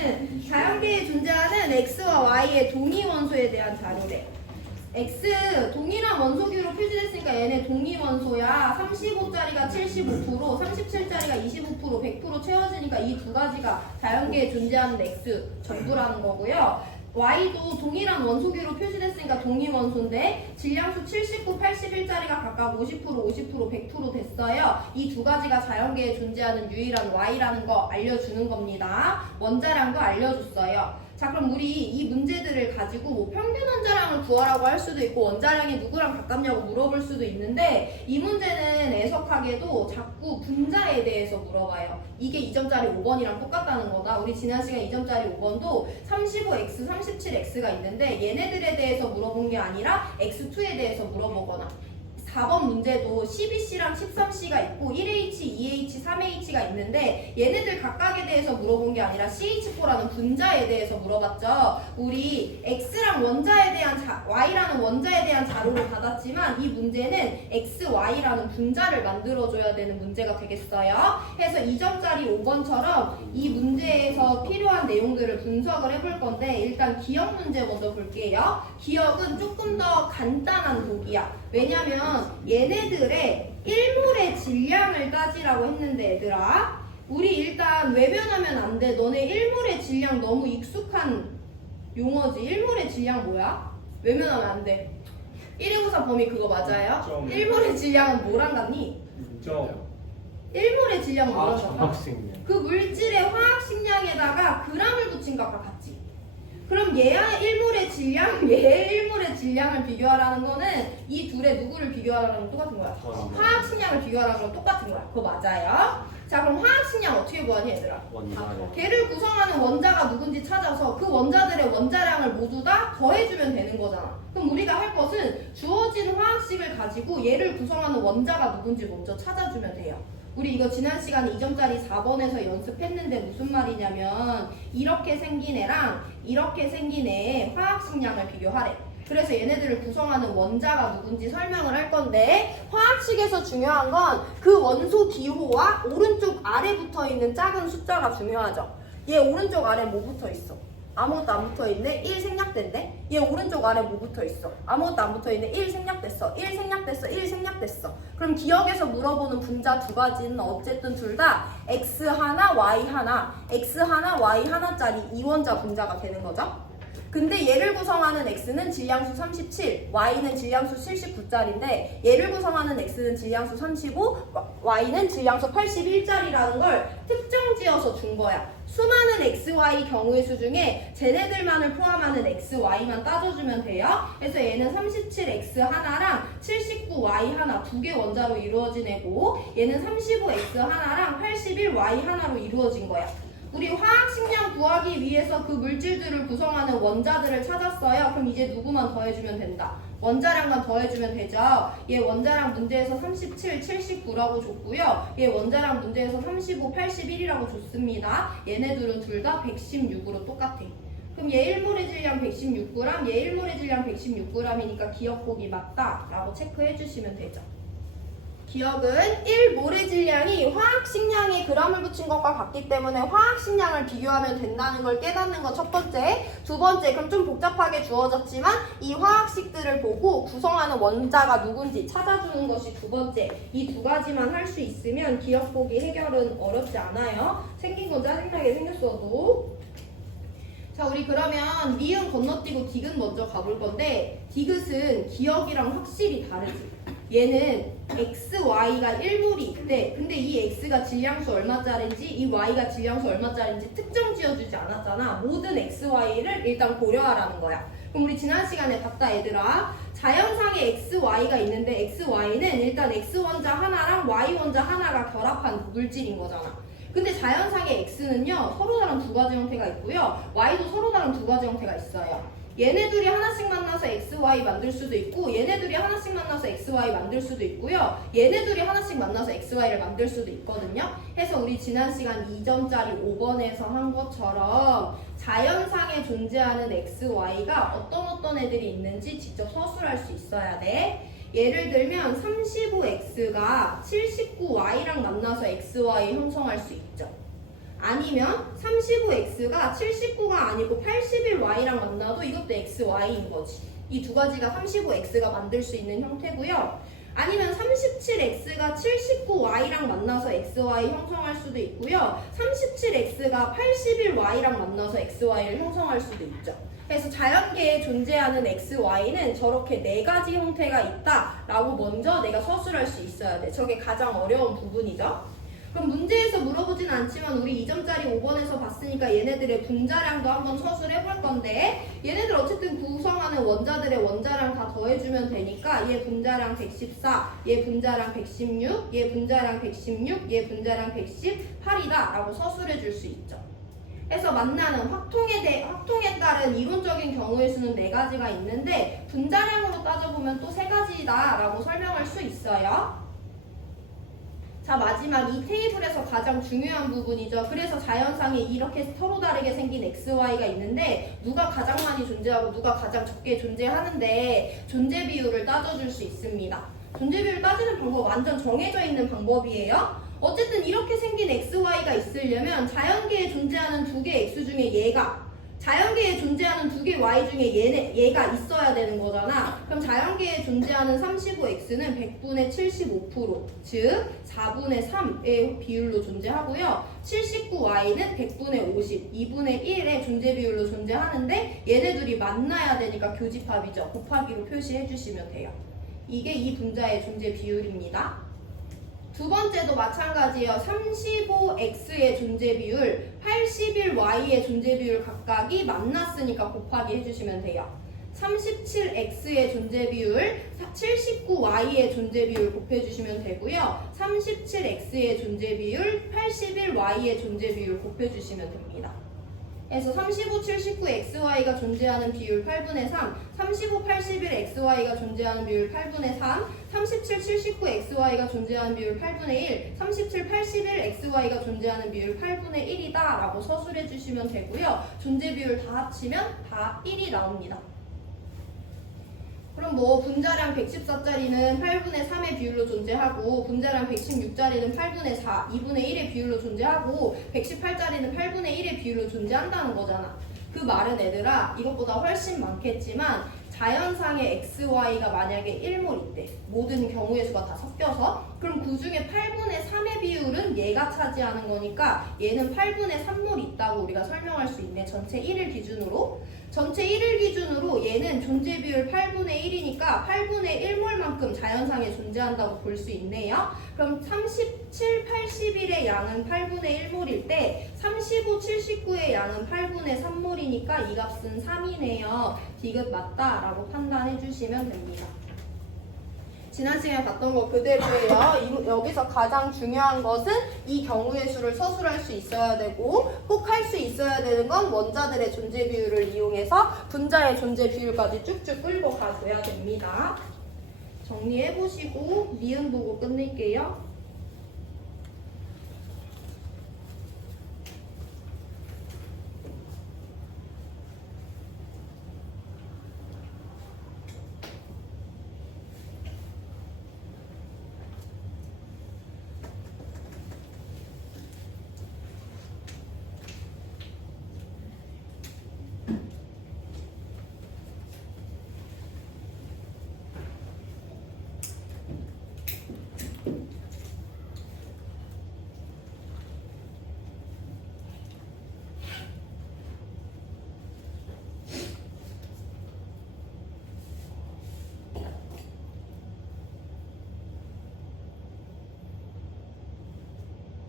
얘는 자연계에 존재하는 x와 y의 동위 원소에 대한 자료래. x 동일한 원소기로 표시됐으니까 얘네 동위 원소야. 35짜리가 75%, 37짜리가 25%, 100% 채워지니까 이 두 가지가 자연계에 존재하는 x 전부라는 거고요. y도 동일한 원소기로 표시됐으니까 동위 원소인데 질량수 79, 81짜리가 각각 50%, 50%, 100% 됐어요. 이 두 가지가 자연계에 존재하는 유일한 y라는 거 알려주는 겁니다. 원자량도 알려줬어요. 자, 그럼 우리 이 문제들을 가지고 뭐 평균 원자량을 구하라고 할 수도 있고 원자량이 누구랑 가깝냐고 물어볼 수도 있는데 이 문제는 애석하게도 자꾸 분자에 대해서 물어봐요. 이게 2점짜리 5번이랑 똑같다는 거다. 우리 지난 시간 2점짜리 5번도 35x, 37x가 있는데 얘네들에 대해서 물어본 게 아니라 x2에 대해서 물어보거나 4번 문제도 12C랑 13C가 있고 1H, 2H, 3H가 있는데 얘네들 각각에 대해서 물어본 게 아니라 CH4라는 분자에 대해서 물어봤죠. 우리 X랑 원자에 대한 Y라는 원자에 대한 자료를 받았지만 이 문제는 X, Y라는 분자를 만들어줘야 되는 문제가 되겠어요. 해서 2점짜리 5번처럼 이 문제에서 필요한 내용들을 분석을 해볼 건데 일단 기억 문제 먼저 볼게요. 기억은 조금 더 간단한 독이야. 왜냐면 얘네들의 1몰의 질량을 따지라고 했는데 얘들아 우리 일단 외면하면 안 돼. 너네 1몰의 질량 너무 익숙한 용어지. 1몰의 질량 뭐야? 외면하면 안 돼. 12943 범위 그거 맞아요? 1몰의 질량은 뭐랑 같니? 1몰의 질량은 뭐랑 같아? 그 물질의 화학식량에다가 g을 붙인 것과 같지. 그럼 얘의 1몰의 질량, 얘의 1몰의 질량을 비교하라는 거는 이 둘의 누구를 비교하라는 건 똑같은 거야. 화학식량을 비교하라는 건 똑같은 거야. 그거 맞아요. 자, 그럼 화학식량 어떻게 구하니 얘들아? 걔를 구성하는 원자가 누군지 찾아서 그 원자들의 원자량을 모두 다 더해주면 되는 거잖아. 그럼 우리가 할 것은 주어진 화학식을 가지고 얘를 구성하는 원자가 누군지 먼저 찾아주면 돼요. 우리 이거 지난 시간에 2점짜리 4번에서 연습했는데 무슨 말이냐면 이렇게 생긴 애랑 이렇게 생긴 애의 화학식량을 비교하래. 그래서 얘네들을 구성하는 원자가 누군지 설명을 할 건데 화학식에서 중요한 건 그 원소 기호와 오른쪽 아래 붙어있는 작은 숫자가 중요하죠. 얘 오른쪽 아래 뭐 붙어있어? 아무것도 안 붙어있네? 1 생략된대? 얘 오른쪽 아래 뭐 붙어있어? 아무것도 안 붙어있네? 1 생략됐어. 1 생략됐어. 1 생략됐어. 그럼 기억에서 물어보는 분자 두 가지는 어쨌든 둘 다 x 하나, y 하나, x 하나, y 하나짜리 이원자 분자가 되는 거죠. 근데 얘를 구성하는 x는 질량수 37, y는 질량수 79짜리인데 얘를 구성하는 x는 질량수 35, y는 질량수 81짜리라는 걸 특정 지어서 준 거야. 수많은 xy 경우의 수 중에 쟤네들만을 포함하는 xy만 따져주면 돼요. 그래서 얘는 37x 하나랑 79y 하나 두 개 원자로 이루어진 애고 얘는 35x 하나랑 81y 하나로 이루어진 거야. 우리 화학식량 구하기 위해서 그 물질들을 구성하는 원자들을 찾았어요. 그럼 이제 누구만 더해주면 된다. 원자량만 더해주면 되죠. 얘 원자량 문제에서 37, 79라고 줬고요. 얘 원자량 문제에서 35, 81이라고 줬습니다. 얘네들은 둘 다 116으로 똑같아. 그럼 얘 1몰의 질량 116g, 얘 1몰의 질량 116g이니까 기억폭이 맞다라고 체크해 주시면 되죠. 기억은 1몰의 질량이 화학식량에 g을 붙인 것과 같기 때문에 화학식량을 비교하면 된다는 걸 깨닫는 거 첫 번째. 두 번째, 그럼 좀 복잡하게 주어졌지만 이 화학식들을 보고 구성하는 원자가 누군지 찾아주는 것이 두 번째. 이 두 가지만 할 수 있으면 기억보기 해결은 어렵지 않아요. 생긴 건 짜증나게 생겼어도. 자, 우리 그러면 니은 건너뛰고 디귿 먼저 가볼 건데 디귿은 기억이랑 확실히 다르지. 얘는 x, y가 1몰이 있대. 근데 이 x가 질량수 얼마짜리인지 이 y가 질량수 얼마짜리인지 특정 지어주지 않았잖아. 모든 x, y를 일단 고려하라는 거야. 그럼 우리 지난 시간에 봤다 얘들아. 자연상에 x, y가 있는데 x, y는 일단 x 원자 하나랑 y 원자 하나가 결합한 물질인 거잖아. 근데 자연상의 x는요 서로 다른 두 가지 형태가 있고요. y도 서로 다른 두 가지 형태가 있어요. 얘네들이 하나씩 만나서 XY 만들 수도 있고 얘네들이 하나씩 만나서 XY 만들 수도 있고요. 얘네들이 하나씩 만나서 XY를 만들 수도 있거든요. 해서 우리 지난 시간 2점짜리 5번에서 한 것처럼 자연상에 존재하는 XY가 어떤 애들이 있는지 직접 서술할 수 있어야 돼. 예를 들면 35X가 79Y랑 만나서 XY 형성할 수 있죠. 아니면 35x가 79가 아니고 81y랑 만나도 이것도 xy인 거지. 이 두 가지가 35x가 만들 수 있는 형태고요. 아니면 37x가 79y랑 만나서 xy 형성할 수도 있고요. 37x가 81y랑 만나서 xy를 형성할 수도 있죠. 그래서 자연계에 존재하는 xy는 저렇게 네 가지 형태가 있다라고 먼저 내가 서술할 수 있어야 돼. 저게 가장 어려운 부분이죠. 그럼 문제에서 물어보진 않지만 우리 2점짜리 5번에서 봤으니까 얘네들의 분자량도 한번 서술해 볼 건데, 얘네들 어쨌든 구성하는 원자들의 원자량 다 더해주면 되니까 얘 분자량 114, 얘 분자량 116, 얘 분자량 116, 얘 분자량 118이다 라고 서술해 줄 수 있죠. 그래서 만나는 확통에 따른 이론적인 경우의 수는 4가지가 있는데 분자량으로 따져보면 또 3가지다 라고 설명할 수 있어요. 자, 마지막 이 테이블에서 가장 중요한 부분이죠. 그래서 자연상에 이렇게 서로 다르게 생긴 XY가 있는데 누가 가장 많이 존재하고 누가 가장 적게 존재하는데 존재 비율을 따져줄 수 있습니다. 존재 비율을 따지는 방법 완전 정해져 있는 방법이에요. 어쨌든 이렇게 생긴 XY가 있으려면 자연계에 존재하는 두 개 X 중에 얘가, 자연계에 존재하는 두 개 Y 중에 얘가 있어야 되는 거잖아. 그럼 자연계에 존재하는 35X는 100분의 75%, 즉 4분의 3의 비율로 존재하고요. 79Y는 100분의 50, 2분의 1의 존재 비율로 존재하는데 얘네 둘이 만나야 되니까 교집합이죠. 곱하기로 표시해 주시면 돼요. 이게 이 분자의 존재 비율입니다. 두 번째도 마찬가지예요. 35x의 존재 비율, 81y의 존재 비율 각각이 만났으니까 곱하기 해주시면 돼요. 37x의 존재 비율, 79y의 존재 비율 곱해주시면 되고요. 37x의 존재 비율, 81y의 존재 비율 곱해주시면 됩니다. 그래서 35, 79, XY가 존재하는 비율 8분의 3, 35, 81, XY가 존재하는 비율 8분의 3, 37, 79, XY가 존재하는 비율 8분의 1, 37, 81, XY가 존재하는 비율 8분의 1이다 라고 서술해 주시면 되고요. 존재 비율 다 합치면 다 1이 나옵니다. 그럼 뭐 분자량 114짜리는 8분의 3의 비율로 존재하고 분자량 116짜리는 8분의 4, 2분의 1의 비율로 존재하고 118짜리는 8분의 1의 비율로 존재한다는 거잖아. 그 말은 얘들아 이것보다 훨씬 많겠지만 자연상의 XY가 만약에 1몰 있대. 모든 경우의 수가 다 섞여서. 그럼 그 중에 8분의 3의 비율은 얘가 차지하는 거니까 얘는 8분의 3몰 있다고 우리가 설명할 수 있네. 전체 1을 기준으로. 전체 1을 기준으로 얘는 존재 비율 8분의 1이니까 8분의 1몰만큼 자연상에 존재한다고 볼 수 있네요. 그럼 37, 81의 양은 8분의 1몰일 때 35, 79의 양은 8분의 3몰이니까 이 값은 3이네요. 디귿 맞다라고 판단해 주시면 됩니다. 지난 시간에 봤던 거 그대로예요. 여기서 가장 중요한 것은 이 경우의 수를 서술할 수 있어야 되고 꼭 할 수 있어야 되는 건 원자들의 존재 비율을 이용해서 분자의 존재 비율까지 쭉쭉 끌고 가줘야 됩니다. 정리해보시고 니은 보고 끝낼게요.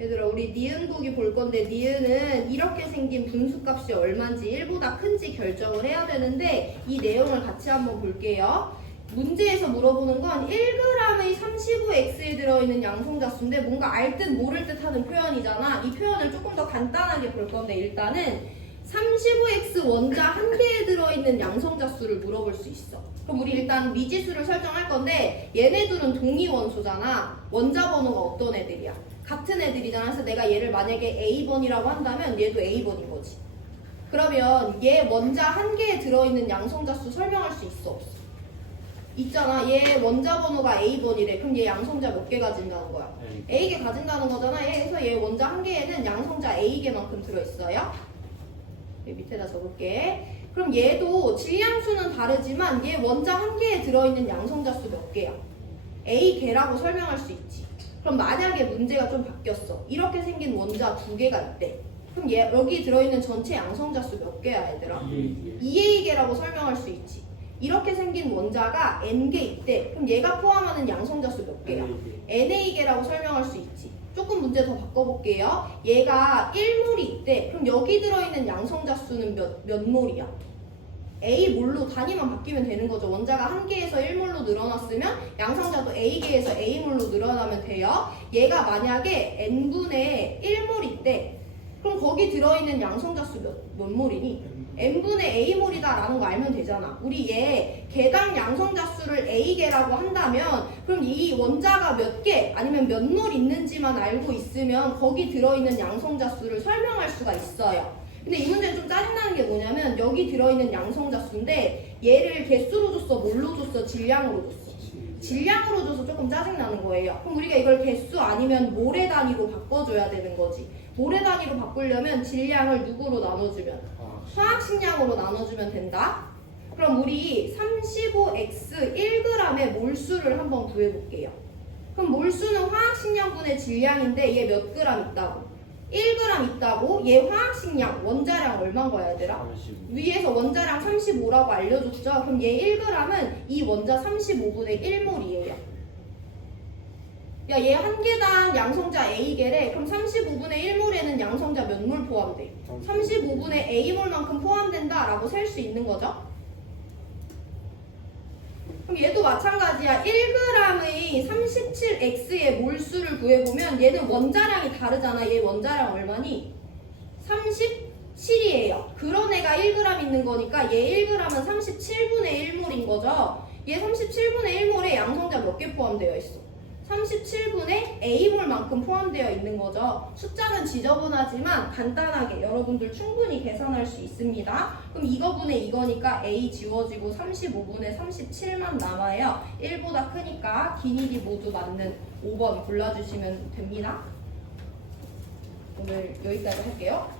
얘들아 우리 니은 보기 볼 건데 니은은 이렇게 생긴 분수값이 얼마인지 1보다 큰지 결정을 해야 되는데 이 내용을 같이 한번 볼게요. 문제에서 물어보는 건 1g의 35x에 들어있는 양성자수인데 뭔가 알 듯 모를 듯 하는 표현이잖아. 이 표현을 조금 더 간단하게 볼 건데 일단은 35x 원자 한 개에 들어있는 양성자수를 물어볼 수 있어. 그럼 우리 일단 미지수를 설정할 건데 얘네들은 동위원소잖아. 원자 번호가 어떤 애들이야? 같은 애들이잖아. 그래서 내가 얘를 만약에 A번이라고 한다면 얘도 A번인 거지. 그러면 얘 원자 한 개에 들어있는 양성자수 설명할 수 있어 없어? 있잖아. 얘 원자 번호가 A번이래. 그럼 얘 양성자 몇 개 가진다는 거야? A개 가진다는 거잖아. 그래서 얘 원자 한 개에는 양성자 A개만큼 들어있어요. 여기 밑에다 적을게. 그럼 얘도 질량수는 다르지만 얘 원자 한 개에 들어있는 양성자 수 몇 개야? A개라고 설명할 수 있지. 그럼 만약에 문제가 좀 바뀌었어. 이렇게 생긴 원자 두 개가 있대. 그럼 얘 여기 들어있는 전체 양성자 수 몇 개야 얘들아? 2A개라고 설명할 수 있지. 이렇게 생긴 원자가 N개 있대. 그럼 얘가 포함하는 양성자 수 몇 개야? NA개라고 설명할 수 있지. 조금 문제 더 바꿔볼게요. 얘가 1몰이 있대. 그럼 여기 들어있는 양성자 수는 몇 몰이야? A몰로 단위만 바뀌면 되는 거죠. 원자가 한 개에서 1몰로 늘어났으면 양성자도 A개에서 A몰로 늘어나면 돼요. 얘가 만약에 N분의 1몰 있대. 그럼 거기 들어있는 양성자 수 몇 몰이니? N분의 A몰이다 라는 거 알면 되잖아. 우리 얘 개당 양성자 수를 A개라고 한다면 그럼 이 원자가 몇 개 아니면 몇 몰 있는지만 알고 있으면 거기 들어있는 양성자 수를 설명할 수가 있어요. 근데 이 문제는 좀 짜증나는 게 뭐냐면 여기 들어있는 양성자 수인데 얘를 개수로 줬어? 뭘로 줬어? 질량으로 줬어? 질량으로 줘서 조금 짜증나는 거예요. 그럼 우리가 이걸 개수 아니면 모래 단위로 바꿔줘야 되는 거지. 모래 단위로 바꾸려면 질량을 누구로 나눠주면? 화학식량으로 나눠주면 된다. 그럼 우리 35x 1g의 몰수를 한번 구해볼게요. 그럼 몰수는 화학식량분의 질량인데 얘 몇 g 있다고? 1g 있다고? 얘 화학식량 원자량 얼마인 거야 얘들아? 35. 위에서 원자량 35라고 알려줬죠? 그럼 얘 1g은 이 원자 35분의 1몰이에요. 야, 얘 한 개당 양성자 A개래. 그럼 35분의 1몰에는 양성자 몇 몰 포함돼? 35분의 A몰만큼 포함된다 라고 셀 수 있는 거죠. 그럼 얘도 마찬가지야. 1g의 37x의 몰수를 구해보면 얘는 원자량이 다르잖아. 얘 원자량 얼마니? 37이에요. 그런 애가 1g 있는 거니까 얘 1g은 37분의 1몰인 거죠. 얘 37분의 1몰에 양성자 몇 개 포함되어 있어? 37분의 A몰만큼 포함되어 있는 거죠. 숫자는 지저분하지만 간단하게 여러분들 충분히 계산할 수 있습니다. 그럼 이거분의 이거니까 A 지워지고 35분의 37만 남아요. 1보다 크니까 기니디 모두 맞는 5번 골라주시면 됩니다. 오늘 여기까지 할게요.